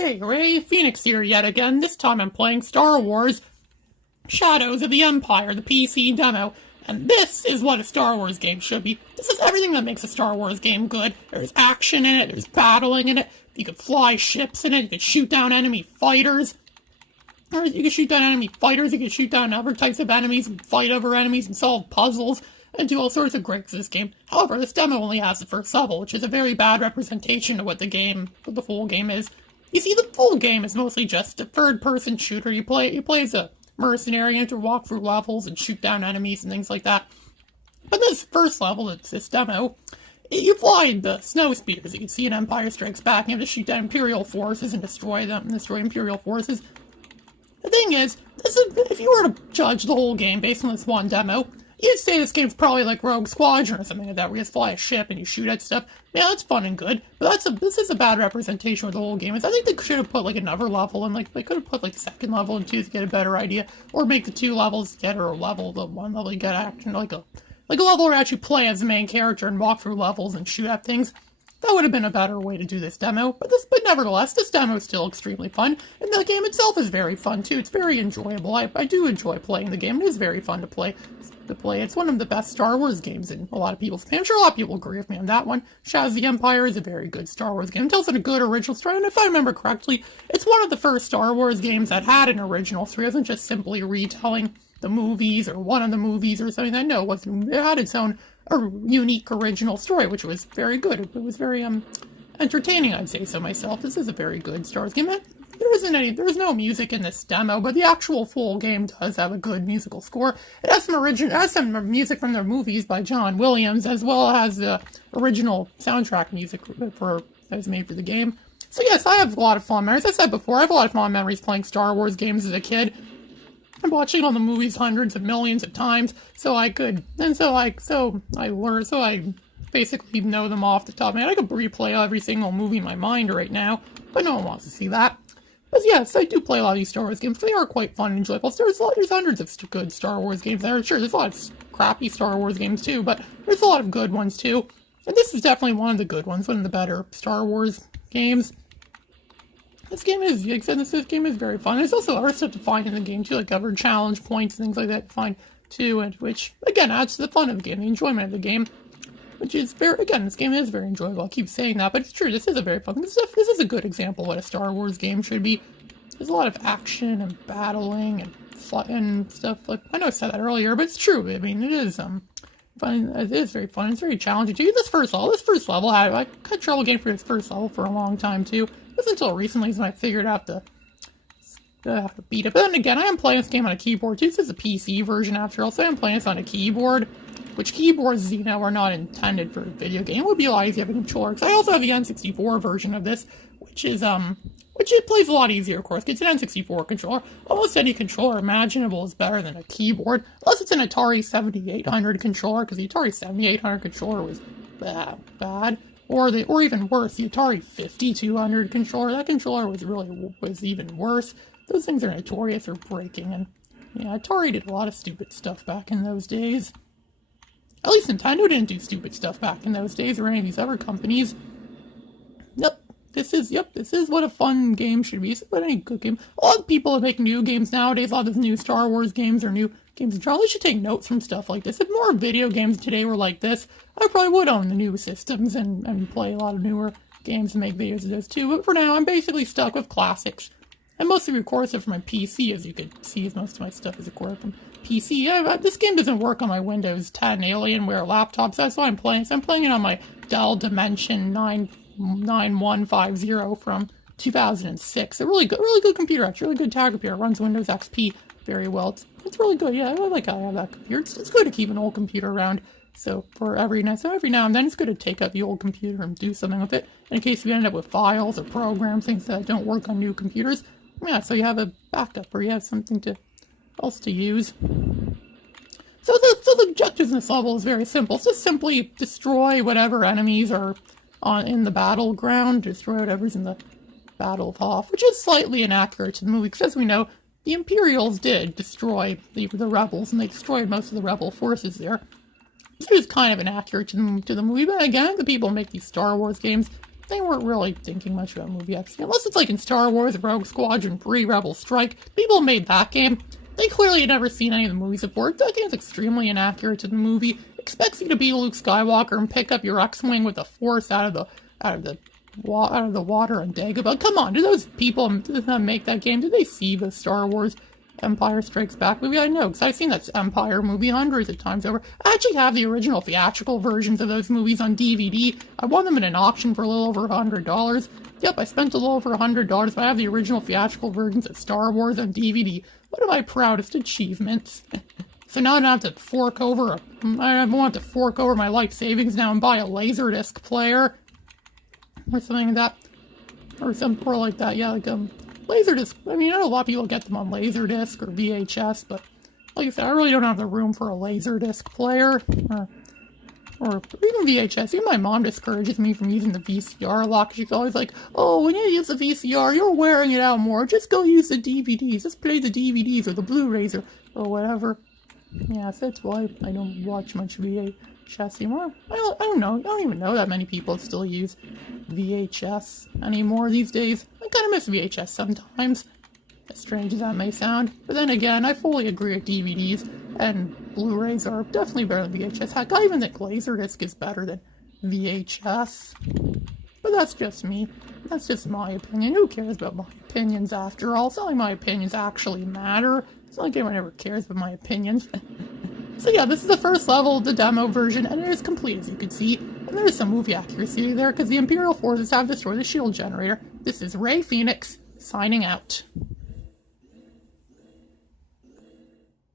Hey, Ray, Phoenix here yet again. This time I'm playing Star Wars Shadows of the Empire, the PC demo. And this is what a Star Wars game should be. This is everything that makes a Star Wars game good. There's action in it, there's battling in it, you can fly ships in it, you can shoot down enemy fighters. Or you can shoot down enemy fighters, you can shoot down other types of enemies, and fight over enemies, and solve puzzles, and do all sorts of great to this game. However, this demo only has the first level, which is a very bad representation of what the full game is. You see, the full game is mostly just a third-person shooter. You play as a mercenary, you have to walk through levels and shoot down enemies and things like that. But this first level, this demo, you fly the snow speeders. You can see in Empire Strikes Back, and you have to shoot down Imperial forces and destroy Imperial forces. The thing is, if you were to judge the whole game based on this one demo, you'd say this game's probably like Rogue Squadron or something like that, where you just fly a ship and you shoot at stuff. Yeah, that's fun and good, but this is a bad representation of the whole game. I think they should have put like another level, and like they could have put like the second level and two to get a better idea, or make the two levels get the one level you get action, like a level where you actually play as the main character and walk through levels and shoot at things. That would have been a better way to do this demo, but nevertheless, this demo is still extremely fun, and the game itself is very fun too. It's very enjoyable. I do enjoy playing the game. It is very fun to play. It's one of the best Star Wars games in a lot of people's opinion. I'm sure a lot of people agree with me on that one. Shadows of the Empire is a very good Star Wars game. It tells a good original story, and if I remember correctly, it's one of the first Star Wars games that had an original story. It wasn't just simply retelling the movies or one of the movies or something. No, it had its own unique original story, which was very good. It was very entertaining, I'd say so myself. This is a very good Star Wars game. There is no music in this demo, but the actual full game does have a good musical score. It has some music from the movies by John Williams, as well as the original soundtrack music that was made for the game. So yes, I have a lot of fond memories. As I said before, I have a lot of fond memories playing Star Wars games as a kid. I'm watching all the movies hundreds of millions of times, so I basically know them off the top of my head. I could replay every single movie in my mind right now, but no one wants to see that. But yes, I do play a lot of these Star Wars games. They are quite fun and enjoyable. There's hundreds of good Star Wars games there. Sure, there's a lot of crappy Star Wars games too, but there's a lot of good ones too. And this is definitely one of the good ones, one of the better Star Wars games. This game is very fun. There's also other stuff to find in the game too, like other challenge points and things like that to find too, and which again adds to the fun of the game, the enjoyment of the game. This game is very enjoyable. I keep saying that, but it's true. This is a very fun. This is a good example of what a Star Wars game should be. There's a lot of action and battling and stuff. Like I know I said that earlier, but it's true. I mean, it is fun. It is very fun. It's very challenging too. This first level, I had trouble getting through this first level for a long time too. It wasn't until recently when I figured out how to beat it. But then again, I am playing this game on a keyboard too. This is a PC version after all, so I am playing this on a keyboard. Which keyboards, are not intended for a video game. It would be a lot easier with a controller. Because I also have the N64 version of this, which it plays a lot easier, of course. It's an N64 controller. Almost any controller imaginable is better than a keyboard. Unless it's an Atari 7800 controller, because the Atari 7800 controller was bad. Or even worse, the Atari 5200 controller. That controller was even worse. Those things are notorious for breaking, and yeah, Atari did a lot of stupid stuff back in those days. At least Nintendo didn't do stupid stuff back in those days, or any of these other companies. This is what a fun game should be. But any good game. A lot of people that make new games nowadays, a lot of new Star Wars games or new games in general, they should take notes from stuff like this. If more video games today were like this, I probably would own the new systems and play a lot of newer games and make videos of those too. But for now, I'm basically stuck with classics. I mostly record stuff from my PC, as you can see, as most of my stuff is recorded from PC. This game doesn't work on my Windows 10 Alienware laptop, so that's why I'm playing. So I'm playing it on my Dell Dimension 9150 from 2006. A really good computer, actually. Really good tower computer. It runs Windows XP very well. It's really good. Yeah, I like how I have that computer. It's good to keep an old computer around. So every now and then, it's good to take out the old computer and do something with it. In case we end up with files or programs, things that don't work on new computers. Yeah, so you have a backup, or you have something else to use. So the objectives in this level is very simple. It's just simply destroy whatever enemies are in the battleground, destroy whatever's in the Battle of Hoth, which is slightly inaccurate to the movie, because as we know, the Imperials did destroy the rebels, and they destroyed most of the rebel forces there. So it is kind of inaccurate to the movie, but again, the people who make these Star Wars games, they weren't really thinking much about movie accuracy. Unless it's like in Star Wars Rogue Squadron 3 Rebel Strike. People made that game. They clearly had never seen any of the movies before. That game's extremely inaccurate to the movie. Expects you to be Luke Skywalker and pick up your X-Wing with the Force out of the water on Dagobah. Come on, do those people that make that game, did they see the Star Wars Empire Strikes Back movie? I know, because I've seen that Empire movie hundreds of times over. I actually have the original theatrical versions of those movies on DVD. I won them in an auction for a little over $100. Yep, I spent a little over $100, but I have the original theatrical versions of Star Wars on DVD. One of my proudest achievements. So now I don't have to fork over I won't have to fork over my life savings now and buy a Laserdisc player. Or something like that. Or something more like that, yeah, like, Laserdisc. I mean, I know a lot of people get them on Laserdisc or VHS, but like I said, I really don't have the room for a Laserdisc player. Or even VHS. Even my mom discourages me from using the VCR a lot, because she's always like, oh, when you use the VCR, you're wearing it out more. Just go use the DVDs. Just play the DVDs or the Blu-rays or whatever. Yeah, so that's why I don't watch much VHS anymore. I don't know. I don't even know that many people still use VHS anymore these days. I kind of miss VHS sometimes, as strange as that may sound. But then again, I fully agree with DVDs, and Blu-rays are definitely better than VHS. Heck, I even think Laserdisc is better than VHS. But that's just me. That's just my opinion. Who cares about my opinions after all? It's not like my opinions actually matter. It's not like anyone ever cares about my opinions. So yeah, this is the first level, the demo version, and it is complete, as you can see. And there is some movie accuracy there, because the Imperial forces have destroyed the shield generator. This is Ray Phoenix, signing out.